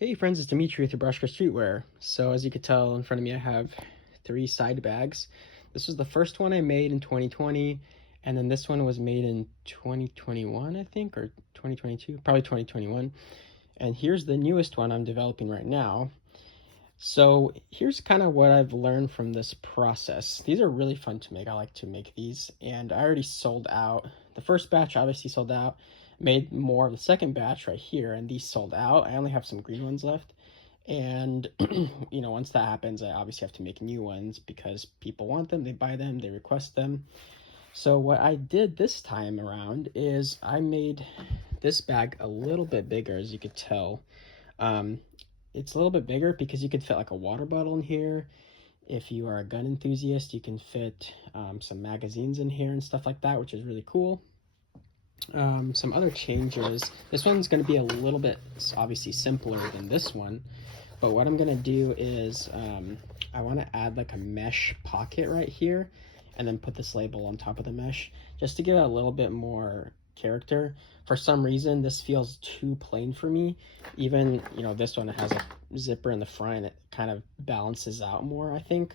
Hey friends, it's Dimitri with your Brushker Streetwear. So as you could tell in front of me, I have 3 side bags. This was the first one I made in 2020, and then this one was made in 2021, I think, or 2022, probably 2021. And here's the newest one I'm developing right now. So here's kind of what I've learned from this process. These are really fun to make. I like to make these, and I already sold out. The first batch obviously sold out. Made more of the second batch right here, and these sold out. I only have some green ones left. And once that happens, I obviously have to make new ones because people want them, they buy them, they request them. So what I did this time around is I made this bag a little bit bigger, as you could tell. Um, it's a little bit bigger because you could fit like a water bottle in here. If you are a gun enthusiast, you can fit some magazines in here and stuff like that, which is really cool. Some other changes. This one's going to be a little bit obviously simpler than this one, but what I'm going to do is I want to add like a mesh pocket right here and then put this label on top of the mesh just to give it a little bit more character. For some reason, this feels too plain for me. Even, this one has a zipper in the front and it kind of balances out more, I think.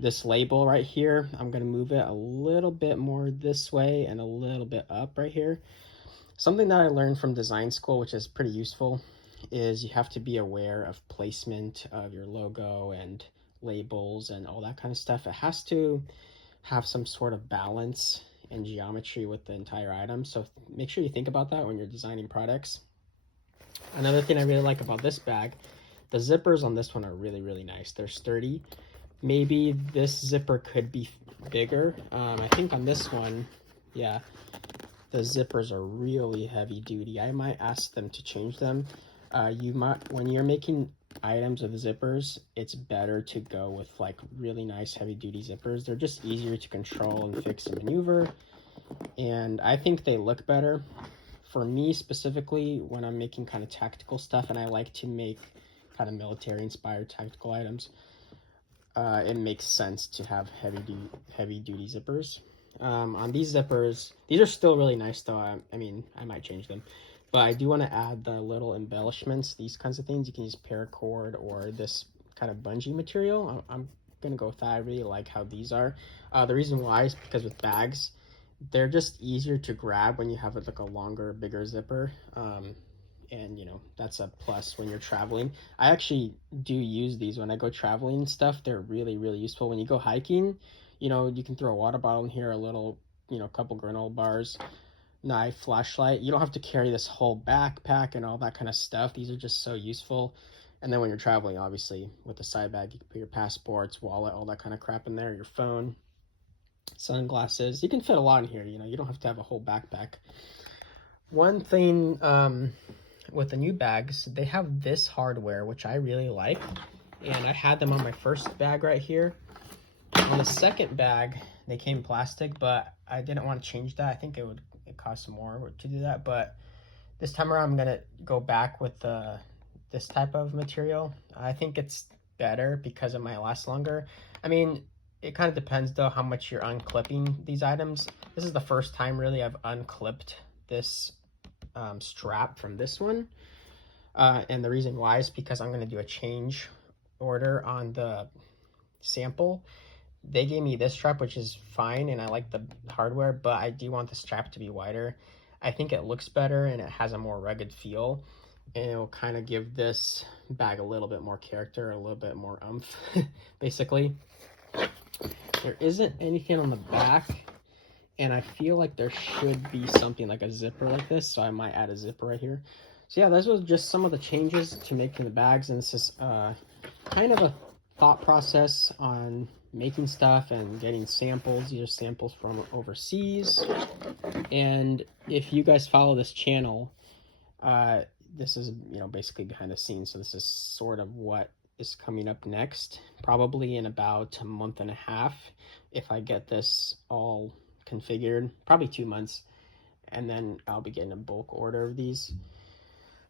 This label right here, I'm going to move it a little bit more this way and a little bit up right here. Something that I learned from design school, which is pretty useful, is you have to be aware of placement of your logo and labels and all that kind of stuff. It has to have some sort of balance and geometry with the entire item. So make sure you think about that when you're designing products. Another thing I really like about this bag, the zippers on this one are really, really nice. They're sturdy. Maybe this zipper could be bigger. I think on this one, yeah, the zippers are really heavy duty. I might ask them to change them. You might, when you're making items with zippers, it's better to go with like really nice heavy duty zippers. They're just easier to control and fix and maneuver, and I think they look better. For me specifically, when I'm making kind of tactical stuff, and I like to make kind of military inspired tactical items, it makes sense to have heavy duty zippers. On these zippers, these are still really nice though. I mean, I might change them, but I do want to add the little embellishments, these kinds of things. You can use paracord or this kind of bungee material. I'm gonna go with that. I really like how these are. The reason why is because with bags, they're just easier to grab when you have like a longer, bigger zipper. And that's a plus when you're traveling. I actually do use these when I go traveling and stuff. They're really, really useful. When you go hiking, you can throw a water bottle in here, a little, couple granola bars, knife, flashlight. You don't have to carry this whole backpack and all that kind of stuff. These are just so useful. And then when you're traveling, obviously with the side bag, you can put your passports, wallet, all that kind of crap in there, your phone, sunglasses. You can fit a lot in here. You don't have to have a whole backpack. One thing with the new bags, they have this hardware, which I really like, and I had them on my first bag right here. On the second bag, they came plastic, but I didn't want to change that. I think it cost more to do that, but this time around I'm gonna go back with this type of material. I think it's better because it might last longer. I mean, it kind of depends though how much you're unclipping these items. This is the first time really I've unclipped this strap from this one, and the reason why is because I'm going to do a change order on the sample. They gave me this strap, which is fine, and I like the hardware, but I do want the strap to be wider. I think it looks better and it has a more rugged feel, and it will kind of give this bag a little bit more character, a little bit more oomph. Basically, there isn't anything on the back, and I feel like there should be something like a zipper like this, so I might add a zipper right here. So yeah, those were just some of the changes to making the bags, and this is kind of a thought process on making stuff and getting samples. These are samples from overseas, and if you guys follow this channel, this is basically behind the scenes, so this is sort of what is coming up next, probably in about a month and a half, if I get this all configured, probably 2 months, and then I'll be getting a bulk order of these.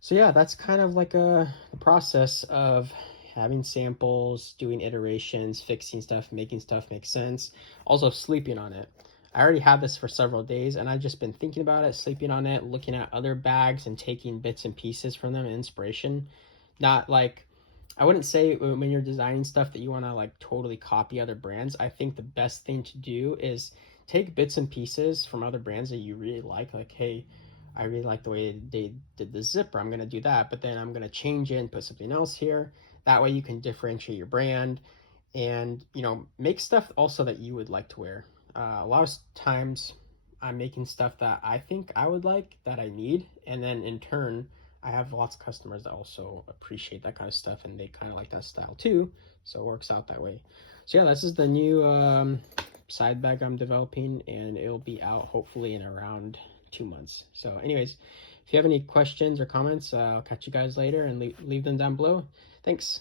So yeah, that's kind of like the process of having samples, doing iterations, fixing stuff, making stuff make sense, also sleeping on it. I already had this for several days, and I've just been thinking about it, sleeping on it, looking at other bags and taking bits and pieces from them, inspiration. Not like, I wouldn't say when you're designing stuff that you want to like totally copy other brands. I think the best thing to do is take bits and pieces from other brands that you really like, hey, I really like the way they did the zipper, I'm going to do that, but then I'm going to change it and put something else here. That way you can differentiate your brand and, you know, make stuff also that you would like to wear. A lot of times I'm making stuff that I think I would like, that I need, and then in turn I have lots of customers that also appreciate that kind of stuff and they kind of like that style too, so it works out that way. So yeah, this is the new side bag I'm developing, and it'll be out hopefully in around 2 months. So anyways, if you have any questions or comments, I'll catch you guys later, and leave them down below. Thanks.